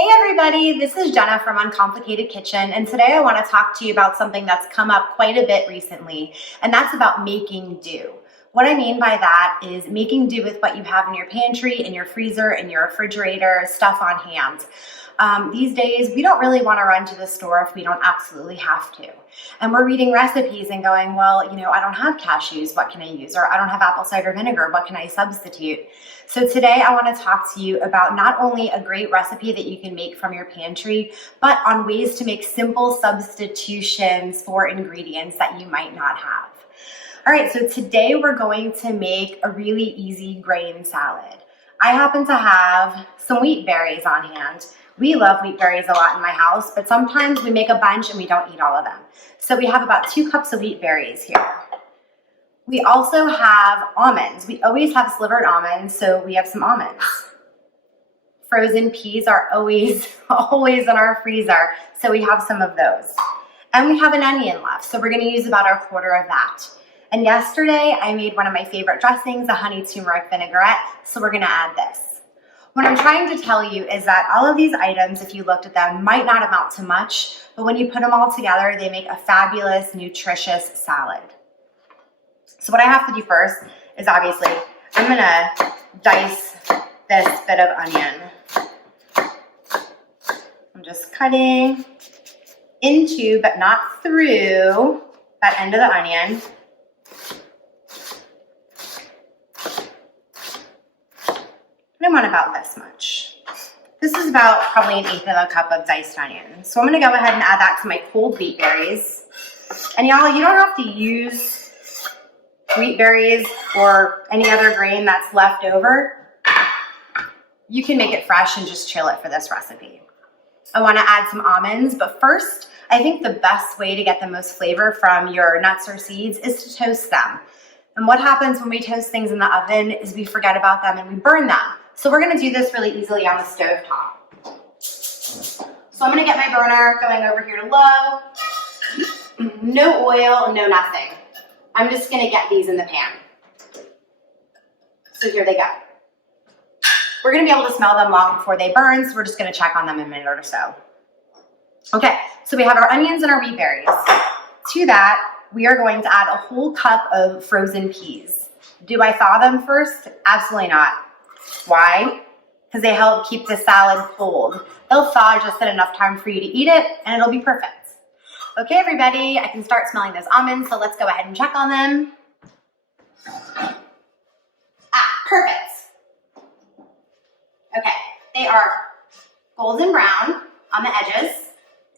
Hey everybody, this is Jenna from Uncomplicated Kitchen, and today I want to talk to you about something that's come up quite a bit recently, and that's about making do. What I mean by that is making do with what you have in your pantry, in your freezer, in your refrigerator, stuff on hand. These days, we don't really want to run to the store if we don't absolutely have to. And we're reading recipes and going, well, I don't have cashews, what can I use? Or I don't have apple cider vinegar, what can I substitute? So today I want to talk to you about not only a great recipe that you can make from your pantry, but on ways to make simple substitutions for ingredients that you might not have. All right, so today we're going to make a really easy grain salad. I happen to have some wheat berries on hand. We love wheat berries a lot in my house, but sometimes we make a bunch and we don't eat all of them. So we have about 2 cups of wheat berries here. We also have almonds. We always have slivered almonds, so we have some almonds. Frozen peas are always in our freezer, so we have some of those. And we have an onion left, so we're gonna use about 1/4 of that. And yesterday I made one of my favorite dressings, a honey turmeric vinaigrette, so we're gonna add this. What I'm trying to tell you is that all of these items, if you looked at them, might not amount to much, but when you put them all together, they make a fabulous, nutritious salad. So what I have to do first is obviously, I'm gonna dice this bit of onion. I'm just cutting into, but not through, that end of the onion. I want about this much. This is about probably 1/8 of a cup of diced onion. So I'm gonna go ahead and add that to my cold wheat berries. And y'all, you don't have to use wheat berries or any other grain that's left over. You can make it fresh and just chill it for this recipe. I wanna add some almonds, but first, I think the best way to get the most flavor from your nuts or seeds is to toast them. And what happens when we toast things in the oven is we forget about them and we burn them. So we're gonna do this really easily on the stove top. So I'm gonna get my burner going over here to low. No oil, no nothing. I'm just gonna get these in the pan. So here they go. We're gonna be able to smell them long before they burn, so we're just gonna check on them in a minute or so. Okay, so we have our onions and our wheat berries. To that, we are going to add a whole cup of frozen peas. Do I thaw them first? Absolutely not. Why? Because they help keep the salad cold. They'll thaw just at enough time for you to eat it, and it'll be perfect. Okay, everybody, I can start smelling those almonds, so let's go ahead and check on them. Perfect. Okay, they are golden brown on the edges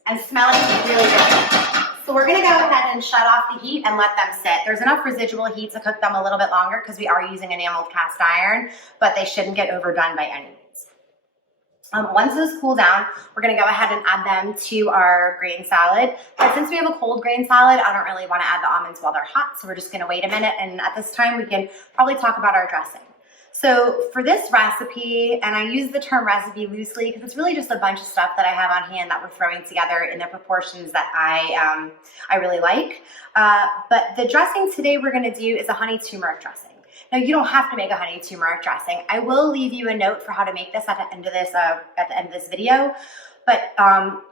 and smelling really good. So we're gonna go ahead and shut off the heat and let them sit. There's enough residual heat to cook them a little bit longer because we are using enameled cast iron, but they shouldn't get overdone by any means. Once those cool down, we're gonna go ahead and add them to our grain salad. But since we have a cold grain salad, I don't really wanna add the almonds while they're hot, so we're just gonna wait a minute, and at this time we can probably talk about our dressing. So for this recipe, and I use the term recipe loosely because it's really just a bunch of stuff that I have on hand that we're throwing together in the proportions that I really like. But the dressing today we're gonna do is a honey turmeric dressing. Now you don't have to make a honey turmeric dressing. I will leave you a note for how to make this at the end of this video. But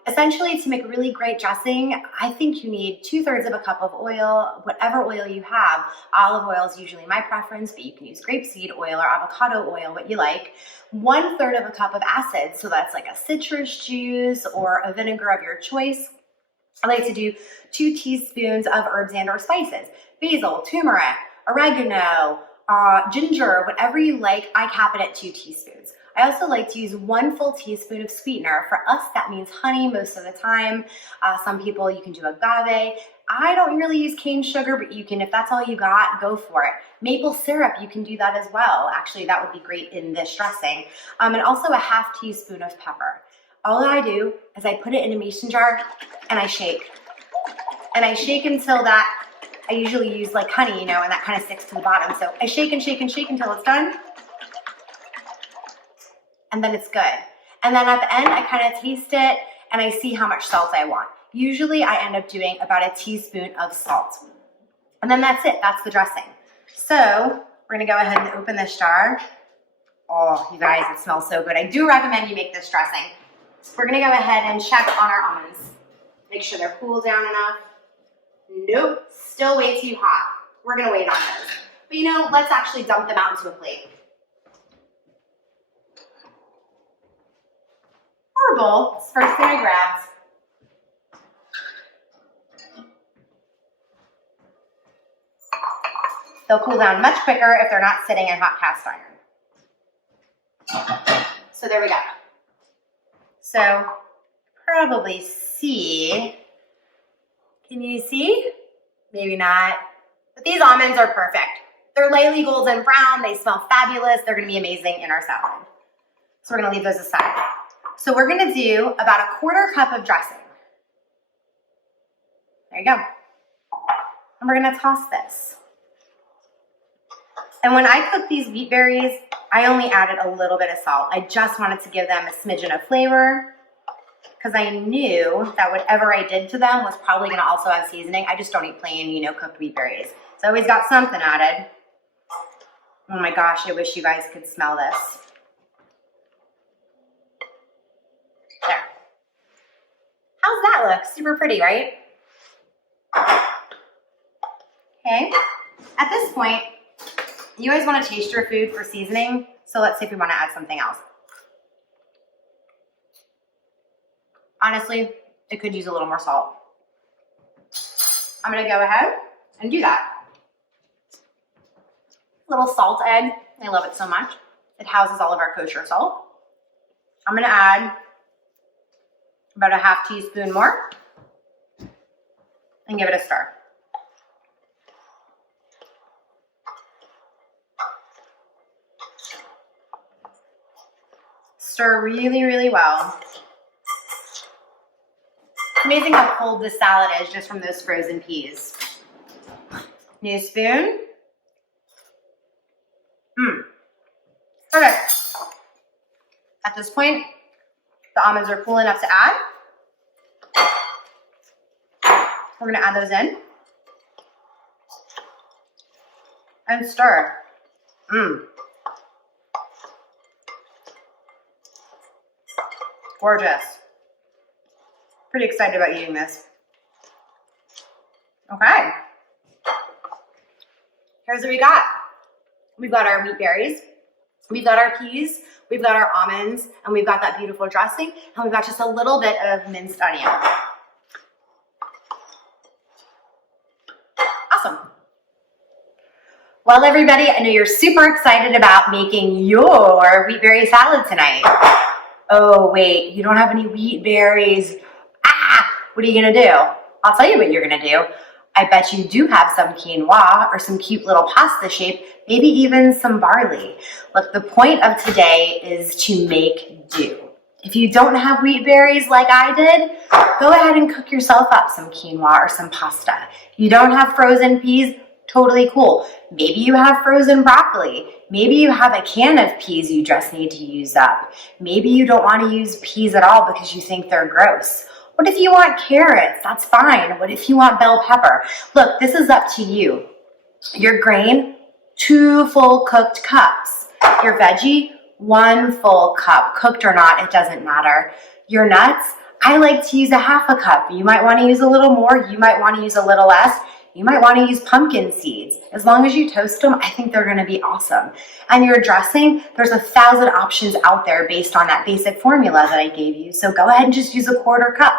essentially, to make a really great dressing, I think you need 2/3 of a cup of oil, whatever oil you have. Olive oil is usually my preference, but you can use grapeseed oil or avocado oil, what you like. 1/3 of a cup of acid, so that's like a citrus juice or a vinegar of your choice. I like to do 2 teaspoons of herbs and or spices. Basil, turmeric, oregano, ginger, whatever you like. I cap it at 2 teaspoons. I also like to use 1 full teaspoon of sweetener. For us, that means honey most of the time. Some people, you can do agave. I don't really use cane sugar, but you can, if that's all you got, go for it. Maple syrup, you can do that as well. Actually, that would be great in this dressing. And also a 1/2 teaspoon of pepper. All I do is I put it in a mason jar and I shake. And I shake until that, I usually use like honey, and that kind of sticks to the bottom. So I shake and shake and shake until it's done. And then it's good. And then at the end, I kind of taste it and I see how much salt I want. Usually I end up doing about 1 teaspoon of salt. And then that's it, that's the dressing. So we're gonna go ahead and open this jar. Oh, you guys, it smells so good. I do recommend you make this dressing. We're gonna go ahead and check on our almonds. Make sure they're cooled down enough. Nope, still way too hot. We're gonna wait on those. But you know, let's actually dump them out into a plate. Or a bowl, it's the first thing I grabbed. They'll cool down much quicker if they're not sitting in hot cast iron. So there we go. So probably see, can you see? Maybe not, but these almonds are perfect. They're lightly golden brown, they smell fabulous, they're gonna be amazing in our salad. So we're gonna leave those aside. So we're gonna do about a 1/4 cup of dressing. There you go. And we're gonna toss this. And when I cooked these wheat berries, I only added a little bit of salt. I just wanted to give them a smidgen of flavor because I knew that whatever I did to them was probably gonna also have seasoning. I just don't eat plain, cooked wheat berries. So I always got something added. Oh my gosh, I wish you guys could smell this. There. How's that look? Super pretty, right? Okay, at this point, you always want to taste your food for seasoning, so let's see if we want to add something else. Honestly, it could use a little more salt. I'm going to go ahead and do that. Little salt egg. I love it so much. It houses all of our kosher salt. I'm going to add about a 1/2 teaspoon more and give it a stir. Stir really, really well. It's amazing how cold this salad is just from those frozen peas. New spoon. Okay. At this point, the almonds are cool enough to add. We're gonna add those in. And stir. Gorgeous. Pretty excited about eating this. Okay. Here's what we got. We've got our wheat berries, we've got our peas, we've got our almonds, and we've got that beautiful dressing, and we've got just a little bit of minced onion. Awesome. Well, everybody, I know you're super excited about making your wheat berry salad tonight. Oh, wait, you don't have any wheat berries. What are you gonna do? I'll tell you what you're gonna do. I bet you do have some quinoa or some cute little pasta shape, maybe even some barley. Look, the point of today is to make do. If you don't have wheat berries like I did, go ahead and cook yourself up some quinoa or some pasta. You don't have frozen peas, totally cool. Maybe you have frozen broccoli. Maybe you have a can of peas you just need to use up. Maybe you don't want to use peas at all because you think they're gross. What if you want carrots? That's fine. What if you want bell pepper? Look, this is up to you. Your grain, 2 full cooked cups. Your veggie, 1 full cup. Cooked or not, it doesn't matter. Your nuts, I like to use a 1/2 cup. You might want to use a little more. You might want to use a little less. You might want to use pumpkin seeds. As long as you toast them, I think they're going to be awesome. And your dressing, there's 1,000 options out there based on that basic formula that I gave you. So go ahead and just use a 1/4 cup.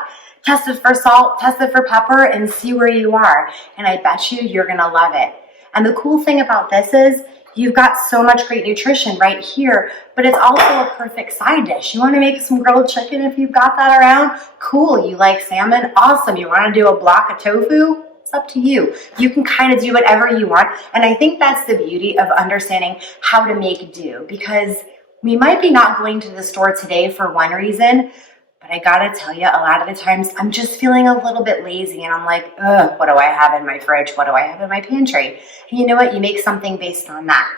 Test it for salt, test it for pepper, and see where you are. And I bet you're going to love it. And the cool thing about this is you've got so much great nutrition right here, but it's also a perfect side dish. You want to make some grilled chicken if you've got that around? Cool. You like salmon? Awesome. You want to do a block of tofu? It's up to you. You can kind of do whatever you want. And I think that's the beauty of understanding how to make do, because we might be not going to the store today for one reason, but I gotta tell you, a lot of the times I'm just feeling a little bit lazy and I'm like, ugh, what do I have in my fridge? What do I have in my pantry? And you know what? You make something based on that.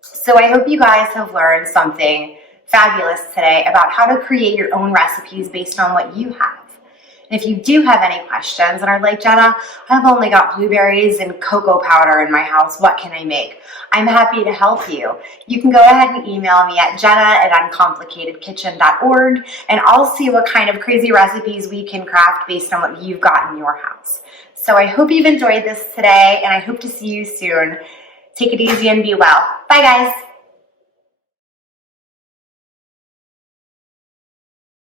So I hope you guys have learned something fabulous today about how to create your own recipes based on what you have. And if you do have any questions and are like, Jenna, I've only got blueberries and cocoa powder in my house, what can I make? I'm happy to help you. You can go ahead and email me at jenna@uncomplicatedkitchen.org, and I'll see what kind of crazy recipes we can craft based on what you've got in your house. So I hope you've enjoyed this today, and I hope to see you soon. Take it easy and be well. Bye, guys.